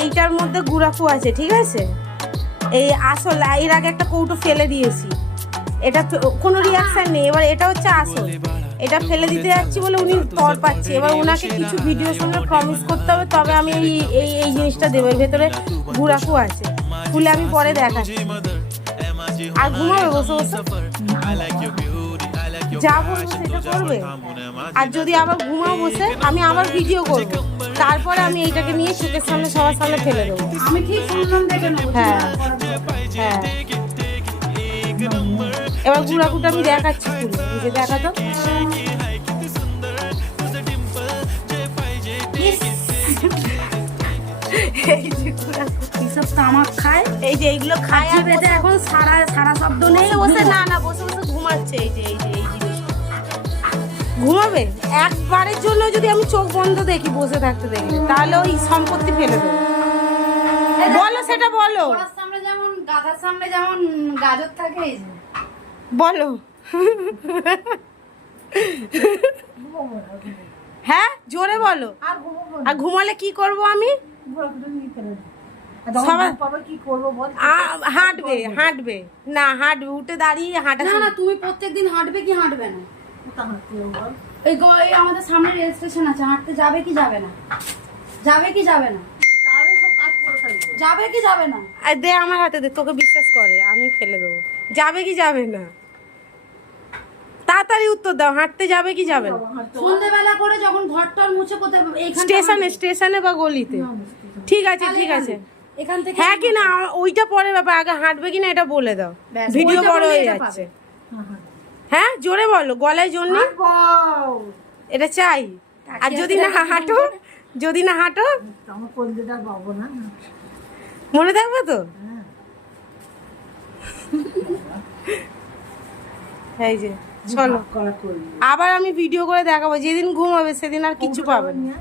এইটার মধ্যে গুড়াকু আছে, ঠিক আছে? এই আসল, এর আগে একটা কৌটো ফেলে দিয়েছি, এটা কোনো রিয়াকশান নেই। এবার এটা হচ্ছে আসল, এটা ফেলে দিতে যাচ্ছি বলে উনি তর পাচ্ছে। এবার ওনাকে কিছু ভিডিওর সঙ্গে প্রমিস করতে হবে, তবে আমি এই জিনিসটা দেবো। এর ভেতরে গুড়াকু আছে, খুলে আমি পরে দেখাচ্ছি। আর ঘুমাবে বসে বসে, যা বলবো সেটা করবে। আর যদি আবার ঘুমাও বসে, আমি আবার ভিডিও করবো, তারপরে আমি এইটাকে নিয়ে চোখের সামনে সবার সামনে ফেলে দেবো। আমি ঠিক শুনলাম, দেখে নেবো। হ্যাঁ হ্যাঁ, এবার গুড়াকুটা আমি দেখাচ্ছি, খুলে এই যে দেখাতো। এই যে গুড়াকু, এইসব তামাক খায়, এই যে এইগুলো খায় আর বেঁধে এখন সারা সারা শব্দ নেই, বসে বসে, না না, বসে বসে ঘুমাচ্ছে। এই যে এই জিনিসটা ঘুমাবে। একবারের জন্য যদি আমি চোখ বন্ধ দেখি, বসে থাকতে দেখি, তাহলে ওই সম্পত্তি ফেলে দেবো। বলো, সেটা বলো, ওর সামনে যেমন গাধার সামনে যেমন গাজর থাকে, এই যে বলো। হ্যাঁ, জোরে বলো। আর ঘুমালে কি করব আমি? হাঁটবে, হাঁটবে না, হাঁটবে, উঠে দাঁড়িয়ে হাঁটা। না না, তুমি প্রত্যেকদিন হাঁটবে কি হাঁটবে না? এই এই আমাদের সামনে রেল স্টেশন আছে, হাঁটতে যাবে কি যাবে না? যাবে কি যাবে না? যাবে কি যাবে না? দে আমার হাতে দে, তোকে বিশ্বাস করে, আমি ফেলে দেবো। যাবে কি যাবে না? তাড়াতাড়ি উত্তর দাও, হাঁটতে যাবে কি যাবে না? সন্ধ্যেবেলা করে যখন ঘরটার মুছে কোথায়, স্টেশনে, স্টেশনে বা গলিতে। ঠিক আছে ঠিক আছে, এখান থেকে হ্যাঁ কি না ওইটা পরে ব্যাপার, আগে হাঁটবে কি না এটা বলে দাও। ব্যাস, ভিডিও ওইটা বড় বললেই হয়ে এটা যাচ্ছে। হ্যাঁ, জোরে বলো, গলায় জোর নেই, এটা চাই। আর যদি না হাঁটো, যদি না হাঁটো, মনে থাকবে তো? এই যে চলো, আবার আমি ভিডিও করে দেখাবো। যেদিন ঘুমাবে সেদিন আর কিছু পাবে না।